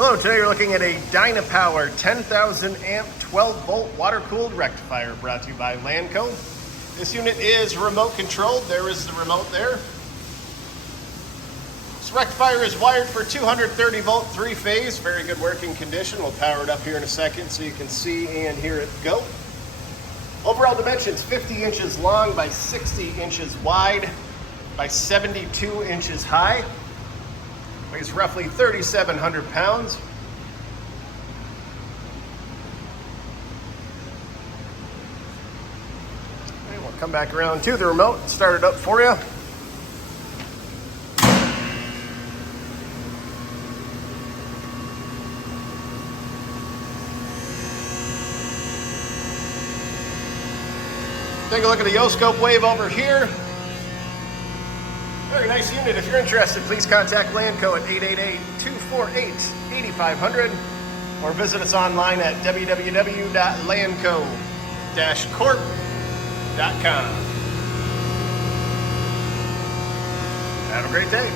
Hello, today we're looking at a Dynapower 10,000 amp 12 volt water cooled rectifier brought to you by Lanco. This unit is remote controlled. There is the remote there. This rectifier is wired for 230 volt 3-phase, very good working condition. We'll power it up here in a second so you can see and hear it go. Overall dimensions 50 inches long by 60 inches wide by 72 inches high. Weighs roughly 3,700 pounds. Okay, we'll come back around to the remote and start it up for you. Take a look at the O-scope wave over here. Very nice unit. If you're interested, please contact Lanco at 888-248-8500 or visit us online at www.lanco-corp.com. Have a great day.